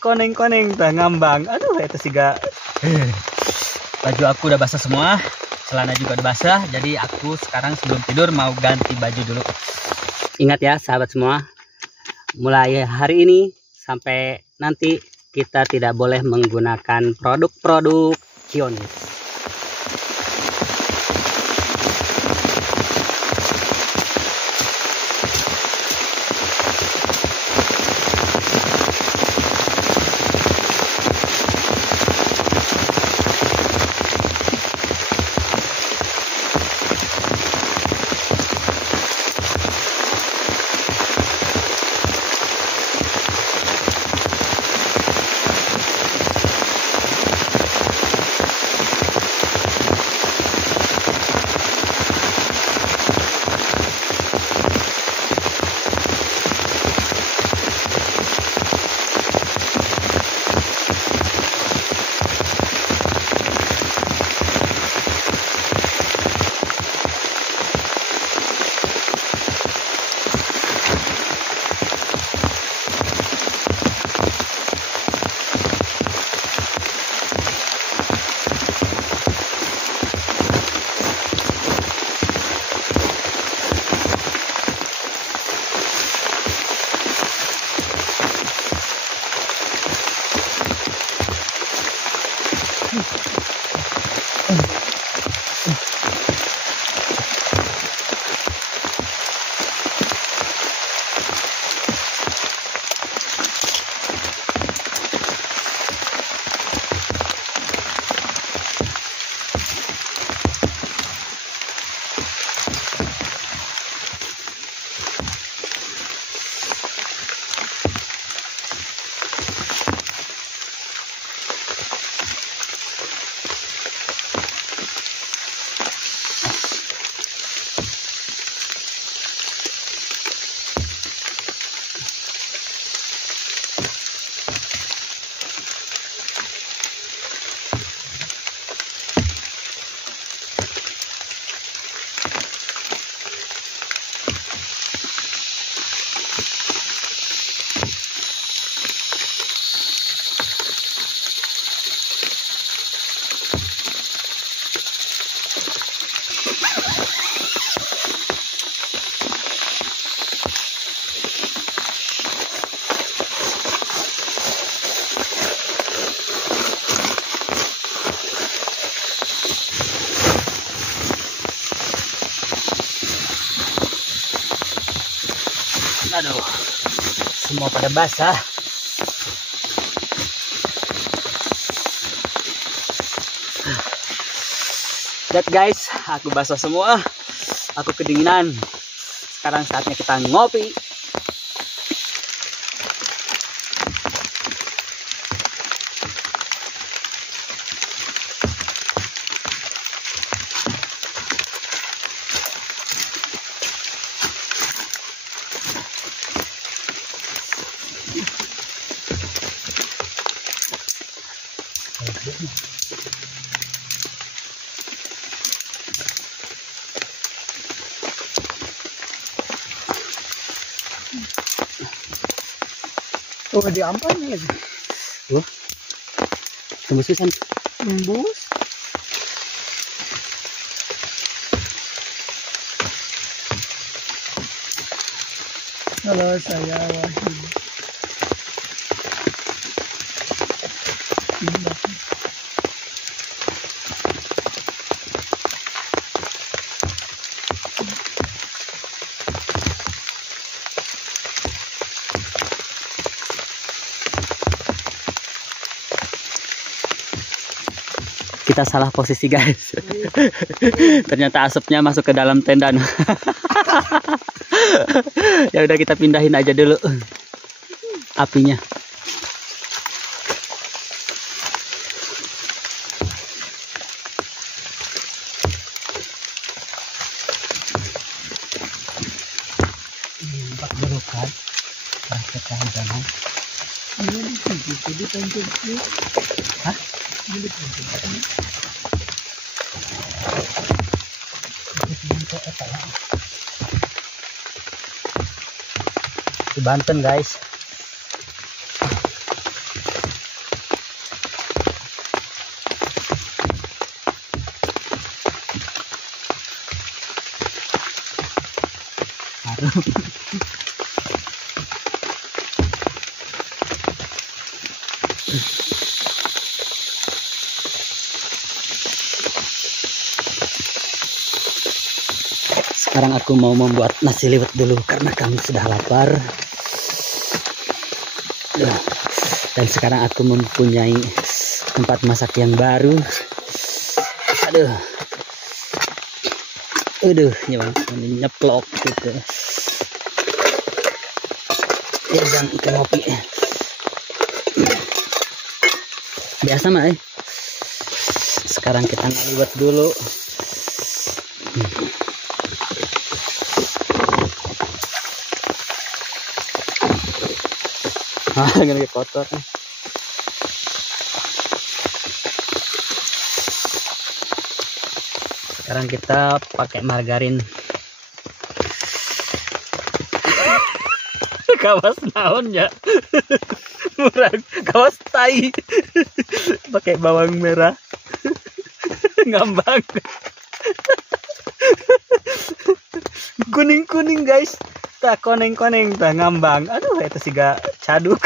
koneng-koneng tah ngambang. Aduh eta siga. Baju aku udah basah semua, celana juga udah basah. Jadi aku sekarang sebelum tidur mau ganti baju dulu. Ingat ya sahabat semua, mulai hari ini sampai nanti kita tidak boleh menggunakan produk-produk Kionis. Aduh, semua pada basah. Lihat guys, aku basah semua. Aku kedinginan. Sekarang saatnya kita ngopi. Oh, diampan lagi. Oh, tembus pisan. Tembus. Halo, saya Wahid. Kita salah posisi guys. Ternyata asapnya masuk ke dalam tenda. Ya udah kita pindahin aja dulu apinya. Empat berukan. Praktekkan jangan. Ini di penjuru. Hah? Ini di penjuru. Di Banten guys. Sekarang aku mau membuat nasi liwet dulu karena kami sudah lapar. Dan sekarang aku mempunyai tempat masak yang baru. Aduh, nyeplok gitu. Ya, jangan ikan kopi. Biasa mah. Sekarang kita ngaliwet dulu. Ngeri kotor. Sekarang kita pakai margarin. Kawas naon ya. Murah, kawas tai. Pakai bawang merah. Ngambang. Kuning-kuning guys. Tak koneng-koneng tak ngambang. Aduh, itu sih gak caduk.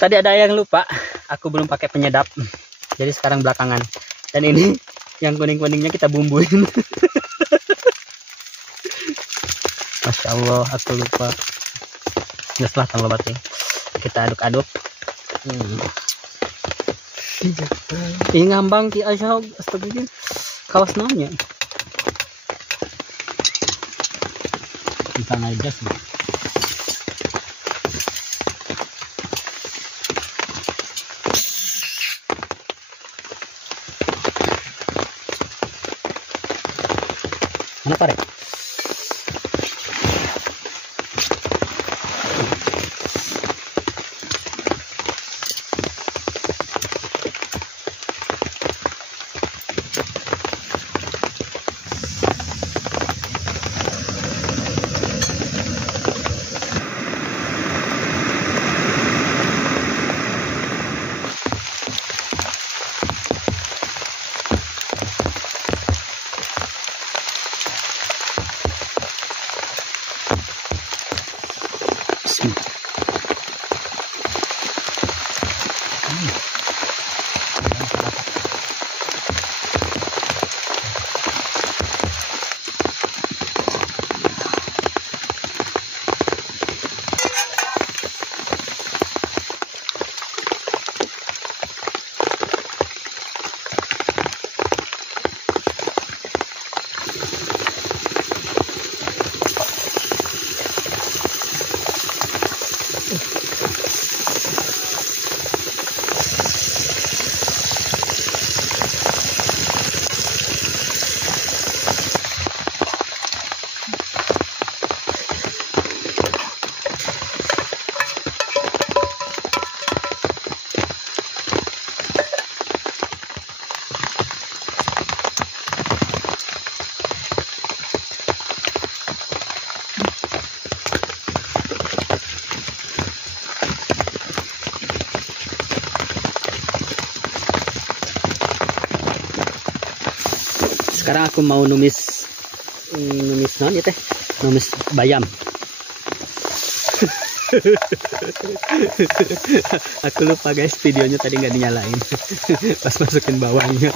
Tadi ada yang lupa, aku belum pakai penyedap. Jadi sekarang belakangan. Dan ini yang kuning-kuningnya kita bumbuin. Masya Allah, aku lupa. Jelaslah tang lobatnya. Kita aduk-aduk. Ini ngambang ki aja, astagfirullah. Kawas namanya. Kita ngajas nih. Mana pare? Sekarang aku mau numis non ya teh, numis bayam. Aku lupa guys, videonya tadi nggak dinyalain pas masukin bawangnya.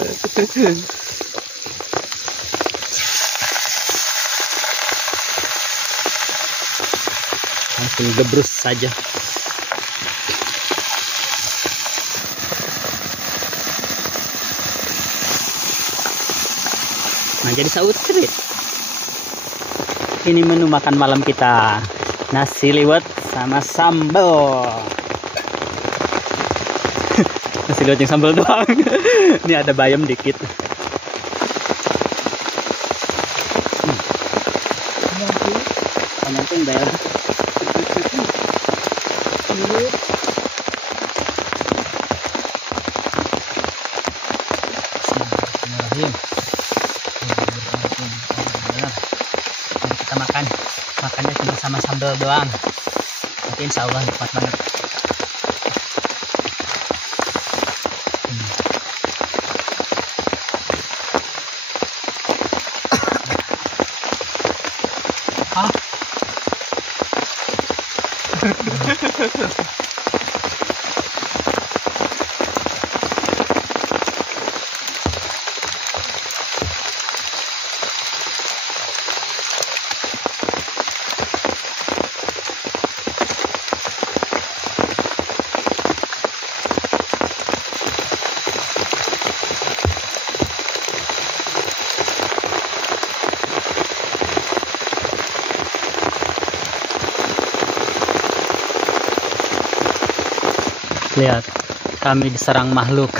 Langsung gebrus saja. Nah, jadi saut cerit. Ini menu makan malam kita, nasi liwet sama sambal. Nasi liwet yang sambal doang. Ini ada bayam dikit. Penyanting bayam. Bismillahirrahmanirrahim. Kita makannya cuma sama sambal doang, tapi insya Allah nikmat banget. Lihat, kami diserang makhluk.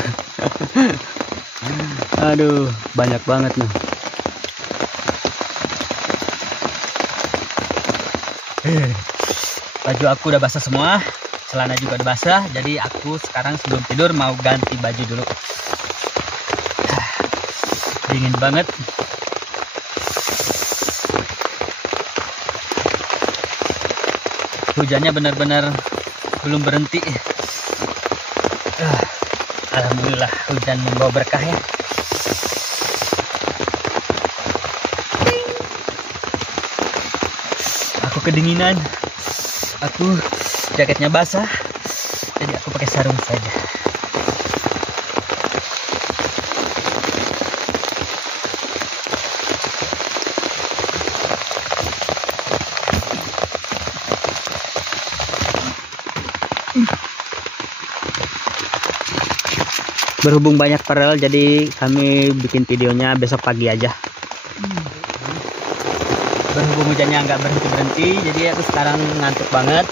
Aduh, banyak banget nih. Baju aku udah basah semua, celana juga udah basah. Jadi aku sekarang sebelum tidur mau ganti baju dulu. Dingin banget. Hujannya benar-benar belum berhenti. Alhamdulillah hujan membawa berkah ya. Aku kedinginan. Aku jaketnya basah. Jadi aku pakai sarung saja. Berhubung banyak perel, jadi kami bikin videonya besok pagi aja. Berhubung hujannya nggak berhenti-berhenti, jadi aku sekarang ngantuk banget.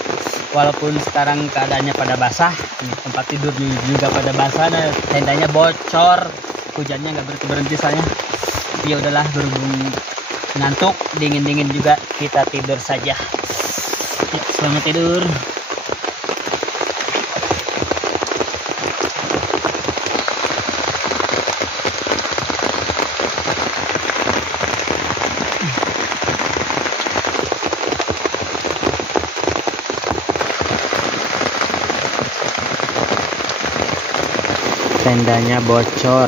Walaupun sekarang keadaannya pada basah, tempat tidur juga pada basah, nah, tendanya bocor, hujannya nggak berhenti-berhenti soalnya. Ya udahlah, berhubung ngantuk, dingin-dingin juga, kita tidur saja. Ya, selamat tidur. Tendanya bocor.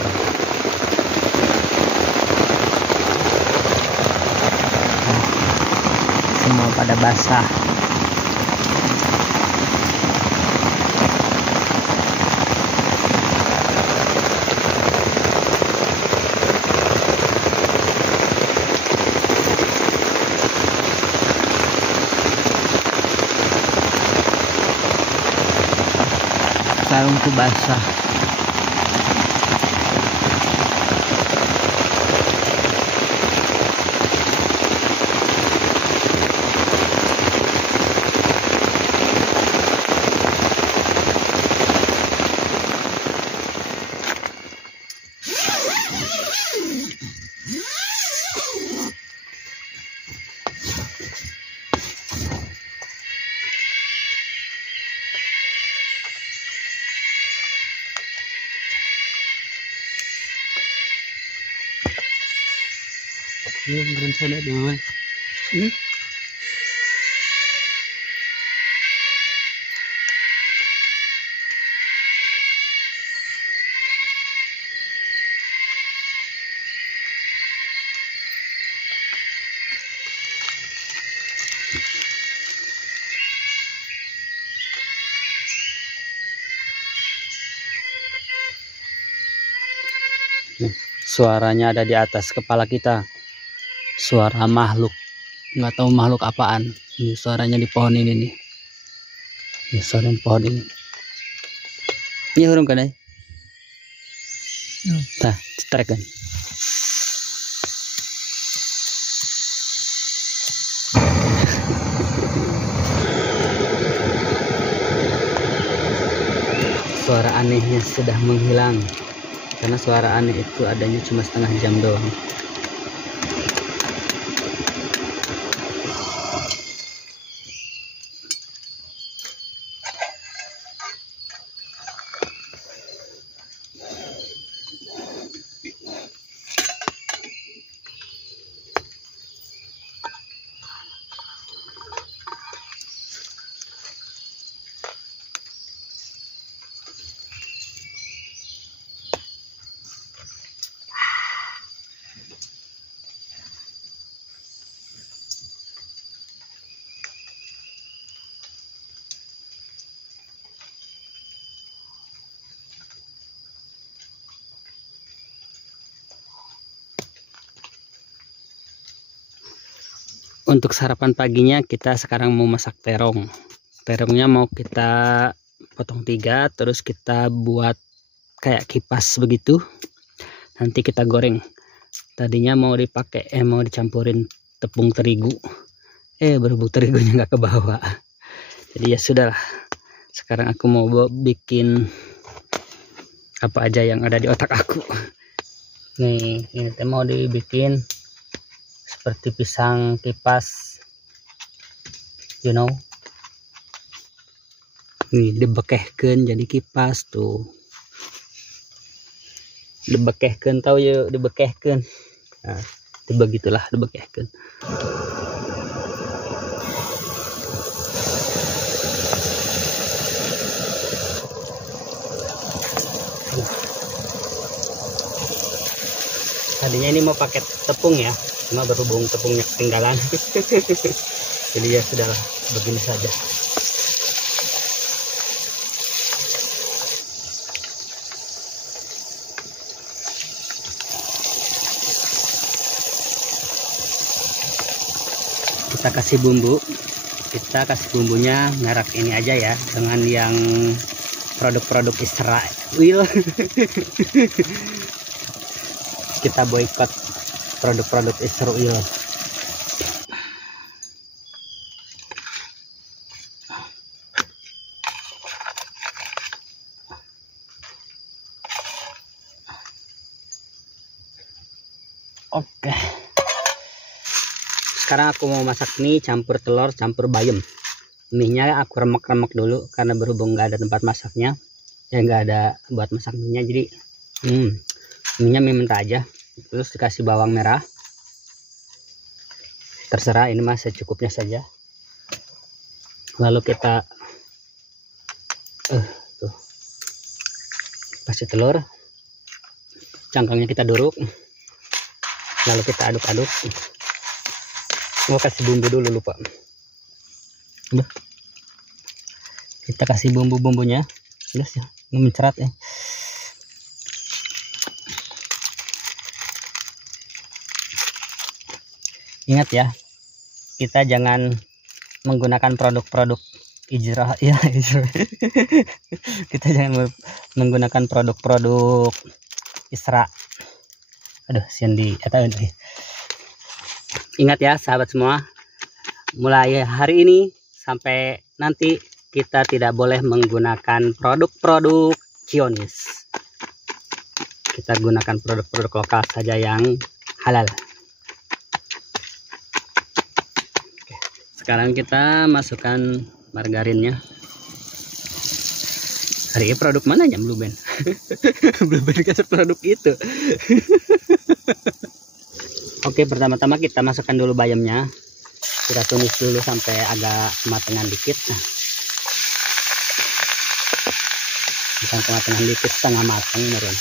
Semua pada basah. Sarungku basah. Berencana dulu. Suaranya ada di atas kepala kita. Suara makhluk, nggak tahu makhluk apaan. Ini suaranya di pohon ini nih. Ini suara di pohon ini. Ini hurung kan ya? Nah, strike kan. Suara anehnya sudah menghilang. Karena suara aneh itu adanya cuma setengah jam doang. Untuk sarapan paginya kita sekarang mau masak terong. Terongnya mau kita potong 3, terus kita buat kayak kipas begitu. Nanti kita goreng. Tadinya mau dipakai mau dicampurin tepung terigu. Berhubung terigunya nggak kebawa. Jadi ya sudahlah. Sekarang aku mau bikin apa aja yang ada di otak aku. Nih, ini mau dibikin seperti pisang kipas, you know. Nih dibekehkeun jadi kipas tuh. Dibekehkeun, tahu ya dibekehkeun. Nah, begitulah dibekehkeun. Tadinya ini mau pakai tepung ya, cuma berhubung tepungnya ketinggalan. Jadi ya sudahlah, begini saja. Kita kasih bumbu. Kita kasih bumbunya merek ini aja ya, dengan yang produk-produk Israel. Kita boykot produk-produk Israel. Oke. Sekarang aku mau masak mie campur telur campur bayam. Mie-nya aku remek-remek dulu karena berhubung nggak ada tempat masaknya. Ya nggak ada buat masak mie-nya, jadi mie-nya mie mentah aja. Terus dikasih bawang merah. Terserah, ini mah secukupnya saja. Lalu kita tuh kasih telur. Cangkangnya kita doruk. Lalu kita aduk-aduk. Mau kasih bumbu dulu, lupa. Udah. Kita kasih bumbu-bumbunya. Udah sih, mencerat ya. Ingat ya, kita jangan menggunakan produk-produk Israel. Kita jangan menggunakan produk-produk Isra. Aduh, sian di Ingat ya sahabat semua, mulai hari ini sampai nanti kita tidak boleh menggunakan produk-produk Zionis. Kita gunakan produk-produk lokal saja yang halal. Sekarang kita masukkan margarinnya. Hari ini produk mana ya, Blue Band? Blue Band kasih produk itu. Oke, pertama-tama kita masukkan dulu bayamnya. Kita tumis dulu sampai agak kematangan dikit. Nah, bukan kematangan dikit, setengah matang meren.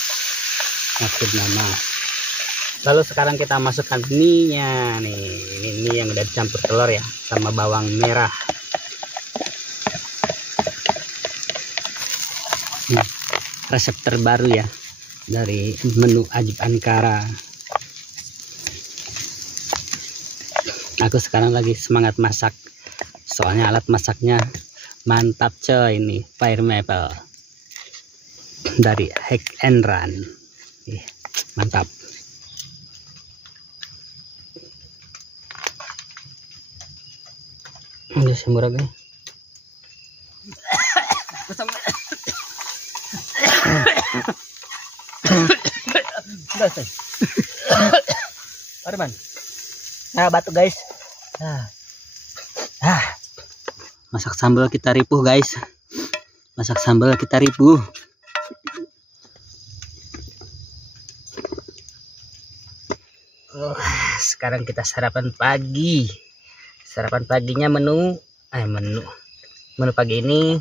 Maksud nama. Lalu sekarang kita masukkan mie-nya nih. Ini mie yang udah dicampur telur ya, sama bawang merah. Resep terbaru ya dari menu Ajib Ankara. Aku sekarang lagi semangat masak, soalnya alat masaknya mantap coy. Ini fire maple dari Hack and Run. Mantap. Ini semurag nih. Arman. Nah, batuk guys. Masak sambal kita ripuh guys. Masak sambal kita ripuh. Sekarang kita sarapan pagi. Sarapan paginya menu pagi ini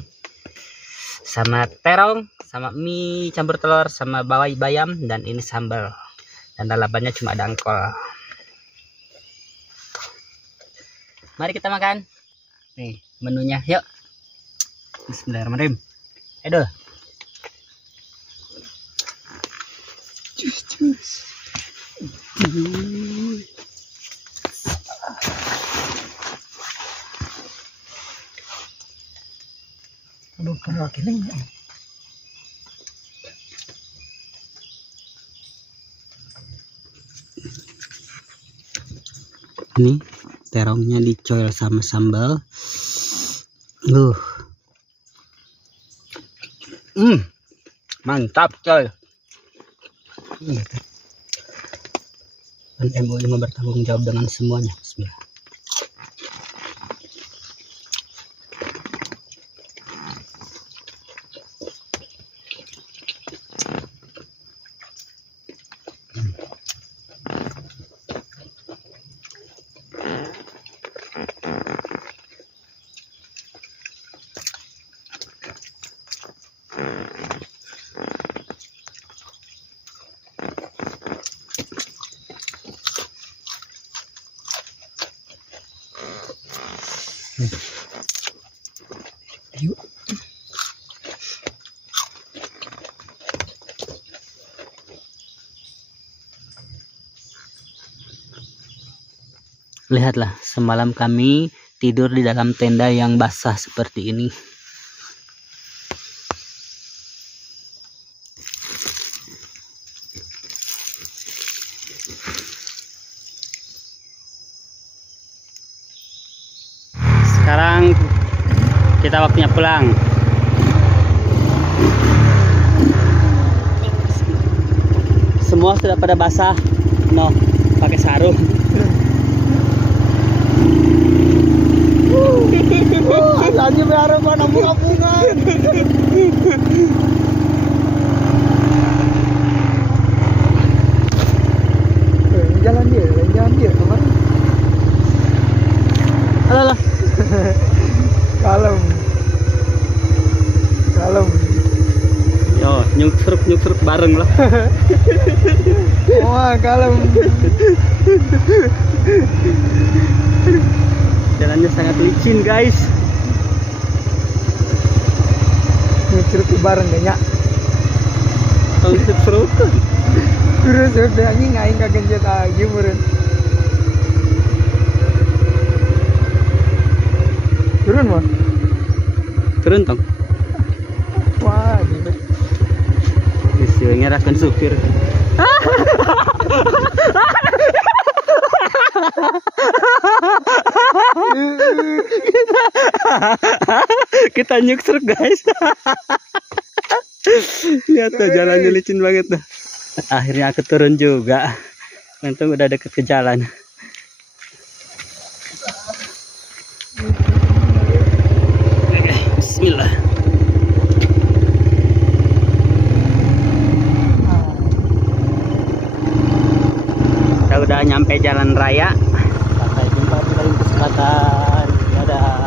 sama terong, sama mie campur telur, sama bawang bayam, dan ini sambal. Dan lalapannya cuma dangkol. Mari kita makan. Nih menunya, yuk. Bismillahirrahmanirrahim. Aduh. Cus. Aduh, kalau gini Ini terongnya dicoel sama sambal. Mantap coy. Dan MUI mau bertanggung jawab dengan semuanya. Bismillah. Ayo. Lihatlah, semalam kami tidur di dalam tenda yang basah seperti ini. Sekarang kita waktunya pulang. Semua sudah pada basah. No, pakai sarung. Lagi berharapan ampung-ampungan. Jalan dia teman. Alah. Kalem. Yo, nyungsruk bareng lah. Wah, kalem. Jalannya sangat licin, guys. Nyungsruk bareng deh, Nyak. Nyungsruk. Terus udah anjing aing kagenjot lagi meureun. Turun mah. Turun tong. Wah, gitu. Isinya rakan supir. Kita nyuksruk, guys. Lihat tuh jalannya licin banget tuh. Akhirnya aku turun juga. Untung udah deket ke jalan. Oke, bismillah. Kita udah nyampe jalan raya. Sampai jumpa di lain kesempatan. Dadah.